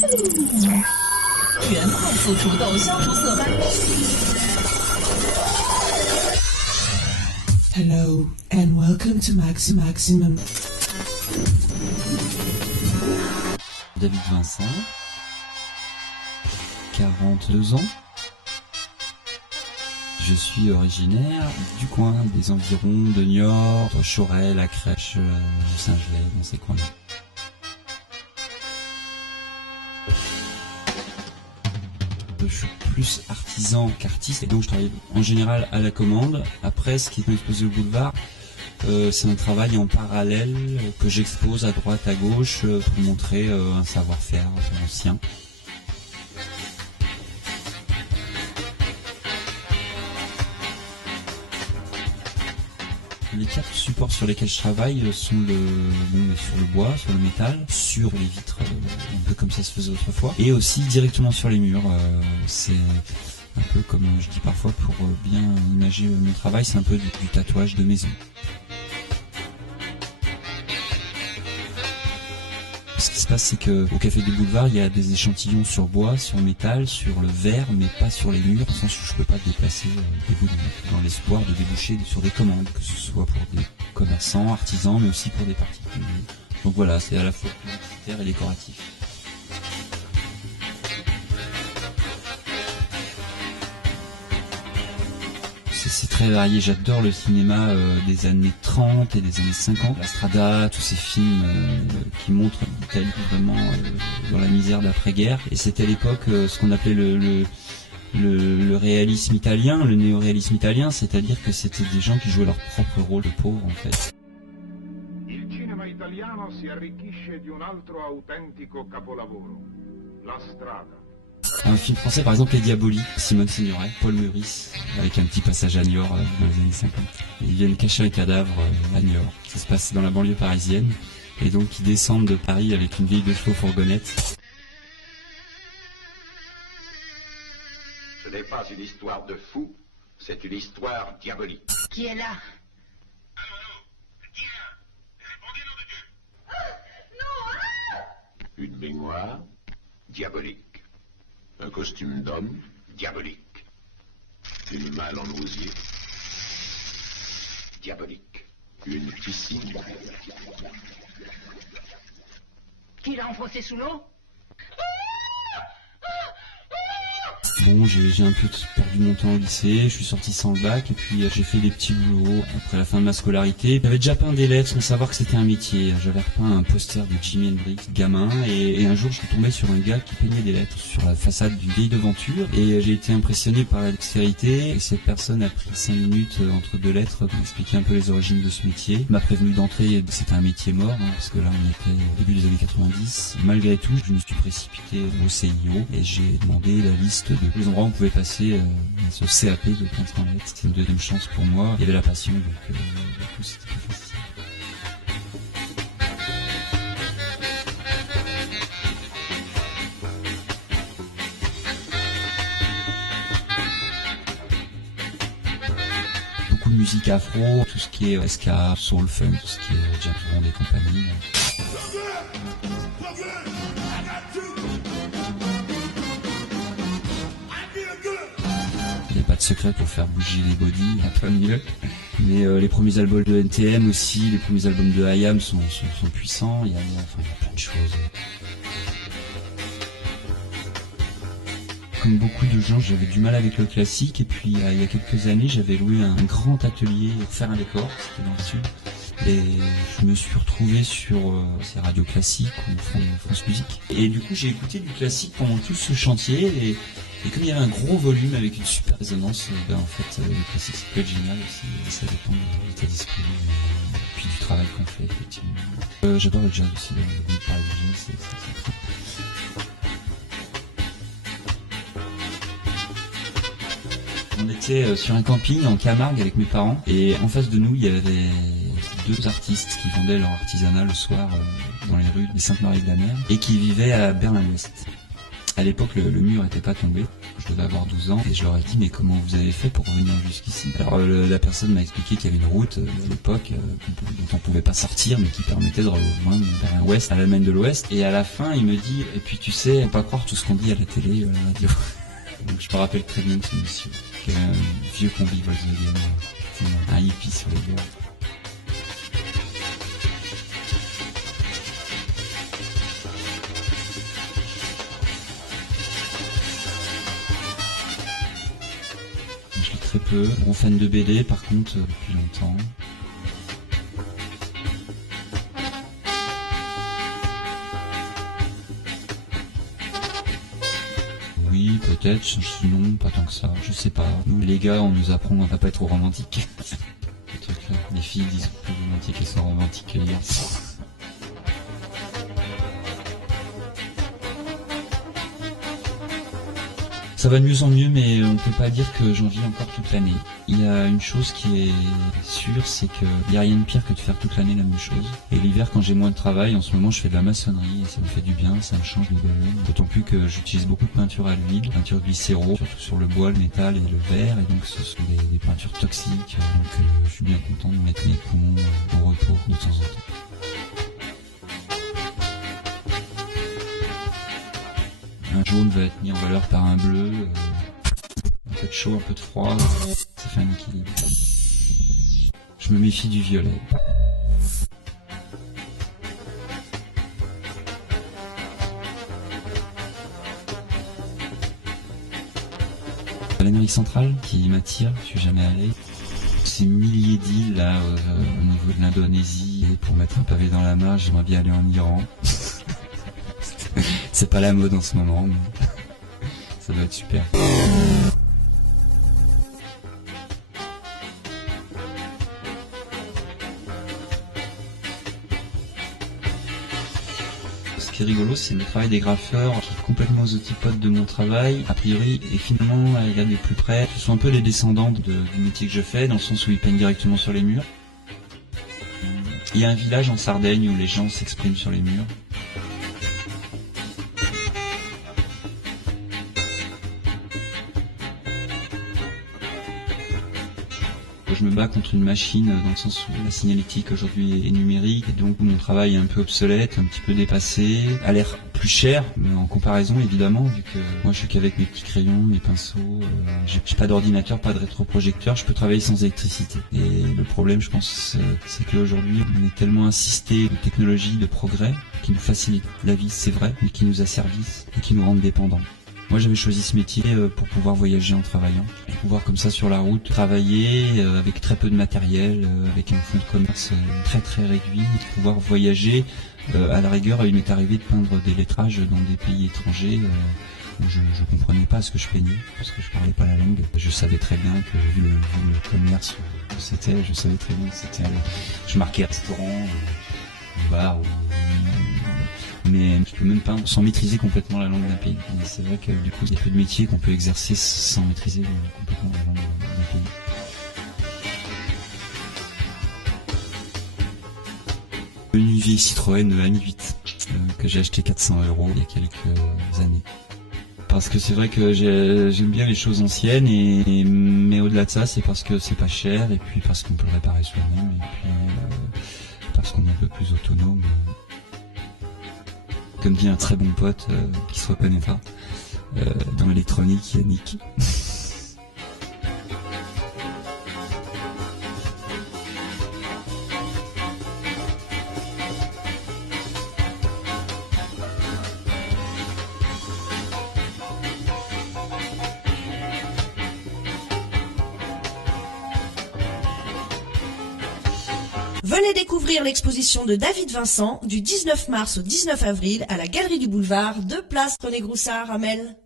全快速除痘消除色斑。Hello and welcome to Maximum. David Vincent, 42 ans. Je suis originaire du coin, des environs de Niort, Chorel, la Crèche, Saint-Gelais, dans ces coins-là. Je suis plus artisan qu'artiste et donc je travaille en général à la commande. Après, ce qui est exposé au boulevard, c'est un travail en parallèle que j'expose à droite, à gauche pour montrer un savoir-faire ancien. Les 4 supports sur lesquels je travaille sont sur le bois, sur le métal, sur les vitres, un peu comme ça se faisait autrefois, et aussi directement sur les murs. C'est un peu comme je dis parfois pour bien imager mon travail, c'est un peu du tatouage de maison. Ce qui se passe, c'est qu'au Café du Boulevard, il y a des échantillons sur bois, sur métal, sur le verre, mais pas sur les murs, dans le sens où je ne peux pas déplacer des bouts de mur, dans l'espoir de déboucher sur des commandes, que ce soit pour des commerçants, artisans, mais aussi pour des particuliers. Donc voilà, c'est à la fois publicitaire et décoratif. C'est très varié, j'adore le cinéma des années 30 et des années 50, la Strada, tous ces films qui montrent l'Italie vraiment dans la misère d'après-guerre. Et c'était à l'époque ce qu'on appelait le réalisme italien, le néo-réalisme italien, c'est-à-dire que c'était des gens qui jouaient leur propre rôle de pauvres en fait. Il cinema italiano si arricchisce di un altro autentico capolavoro, La Strada. Un film français, par exemple Les Diaboliques, Simone Signoret, Paul Meurice, avec un petit passage à Niort dans les années 50. Et ils viennent cacher un cadavre à Niort. Ça se passe dans la banlieue parisienne. Et donc ils descendent de Paris avec une vieille de chevaux fourgonnette. Ce n'est pas une histoire de fou, c'est une histoire diabolique. Qui est là? Une baignoire, diabolique. Un costume d'homme, diabolique. Une malle en osier, diabolique. Une piscine. Qui l'a enfoncé sous l'eau? Bon, j'ai un peu perdu mon temps au lycée, je suis sorti sans le bac et puis j'ai fait des petits boulots après la fin de ma scolarité. J'avais déjà peint des lettres sans savoir que c'était un métier. J'avais repeint un poster de Jimi Hendrix, gamin, et un jour je suis tombé sur un gars qui peignait des lettres sur la façade d'une vieille devanture et j'ai été impressionné par la dextérité. Et cette personne a pris 5 minutes entre deux lettres pour m'expliquer un peu les origines de ce métier. Il m'a prévenu d'entrer, c'était un métier mort, parce que là on était au début des années 90. Malgré tout, je me suis précipité au CIO et j'ai demandé la liste de tous les endroits où on pouvait passer ce CAP de peintre en lettres. C'était une deuxième chance pour moi. Il y avait la passion, donc du coup c'était plus facile. Beaucoup de musique afro, tout ce qui est ska, soul funk, tout ce qui est James Bond et compagnie. Il n'y a pas de secret pour faire bouger les bodies, un peu mieux. Mais les premiers albums de NTM aussi, les premiers albums de IAM sont puissants. Il y a plein de choses. Comme beaucoup de gens, j'avais du mal avec le classique. Et puis il y a quelques années, j'avais loué un grand atelier pour faire un décor, c'était dans le sud. Et je me suis retrouvé sur ces radios classiques ou France Musique. Et du coup, j'ai écouté du classique pendant tout ce chantier. Et comme il y avait un gros volume avec une super résonance, en fait, le classique c'est peut être génial aussi. Ça dépend de l'état d'esprit et puis du travail qu'on fait, effectivement. J'adore le jazz aussi, de parler du jazz, c'est très... On était sur un camping en Camargue avec mes parents et en face de nous il y avait 2 artistes qui vendaient leur artisanat le soir dans les rues des Sainte-Marie-de-la-Mer et qui vivaient à Berlin-Ouest. À l'époque, le mur était pas tombé. Je devais avoir 12 ans et je leur ai dit mais comment vous avez fait pour revenir jusqu'ici? Alors la personne m'a expliqué qu'il y avait une route à l'époque dont on pouvait pas sortir mais qui permettait de rejoindre vers l'ouest, à l'Allemagne de l'Ouest. Et à la fin, il me dit et puis tu sais, faut pas croire tout ce qu'on dit à la télé, à la radio. Donc je me rappelle très bien de ce monsieur, qui avait un vieux combi Volkswagen, un hippie sur les bords. Je lis très peu, gros fan de BD par contre depuis longtemps. Oui, peut-être, sinon pas tant que ça, je sais pas. Nous les gars, on nous apprend à pas être trop romantique. Le truc là, les filles disent que plus romantiques elles sont romantiques que les garçons. Ça va de mieux en mieux, mais on peut pas dire que j'en vis encore toute l'année. Il y a une chose qui est sûre, c'est qu'il n'y a rien de pire que de faire toute l'année la même chose. Et l'hiver, quand j'ai moins de travail, en ce moment, je fais de la maçonnerie et ça me fait du bien, ça me change de domaine. D'autant plus que j'utilise beaucoup de peinture à l'huile, peinture glycéro, surtout sur le bois, le métal et le verre. Et donc, ce sont des peintures toxiques. Donc, je suis bien content de mettre mes poumons au repos de temps en temps. Un jaune va être mis en valeur par un bleu, un peu de chaud, un peu de froid, ça fait un équilibre. Je me méfie du violet. L'Amérique centrale qui m'attire, je suis jamais allé. Ces milliers d'îles là au niveau de l'Indonésie, et pour mettre un pavé dans la mare, j'aimerais bien aller en Iran. C'est pas la mode en ce moment, mais ça doit être super. Ce qui est rigolo, c'est le travail des graffeurs qui est complètement aux antipodes de mon travail, a priori, et finalement, à regarder plus près, ce sont un peu les descendants du métier que je fais, dans le sens où ils peignent directement sur les murs. Il y a un village en Sardaigne où les gens s'expriment sur les murs. Je me bats contre une machine dans le sens où la signalétique aujourd'hui est numérique et donc mon travail est un peu obsolète, un petit peu dépassé, a l'air plus cher mais en comparaison évidemment vu que moi je suis qu'avec mes petits crayons, mes pinceaux, j'ai pas d'ordinateur, pas de rétroprojecteur, je peux travailler sans électricité. Et le problème je pense c'est qu'aujourd'hui on est tellement insisté de technologie, de progrès qui nous facilite la vie c'est vrai mais qui nous asservissent et qui nous rendent dépendants. Moi j'avais choisi ce métier pour pouvoir voyager en travaillant, et pouvoir comme ça sur la route travailler avec très peu de matériel, avec un fonds de commerce très très réduit, et pouvoir voyager. À la rigueur, il m'est arrivé de peindre des lettrages dans des pays étrangers où je comprenais pas ce que je peignais parce que je parlais pas la langue. Je savais très bien que vu le commerce où c'était, je savais très bien que c'était. Je marquais restaurant, bar mais je peux même pas sans maîtriser complètement la langue d'un pays. Et c'est vrai que du coup il y a peu de métiers qu'on peut exercer sans maîtriser complètement la langue d'un pays. Une vieille Citroën Ami 8 que j'ai acheté 400 € il y a quelques années. Parce que c'est vrai que j'aime bien les choses anciennes mais au-delà de ça c'est parce que c'est pas cher et puis parce qu'on peut le réparer soi-même et puis parce qu'on est un peu plus autonome. Comme dit un très bon pote qui se reconnaît pas dans l'électronique, Yannick. Venez découvrir l'exposition de David Vincent du 19 mars au 19 avril à la Galerie du Boulevard, 2 place René Groussard à Melle.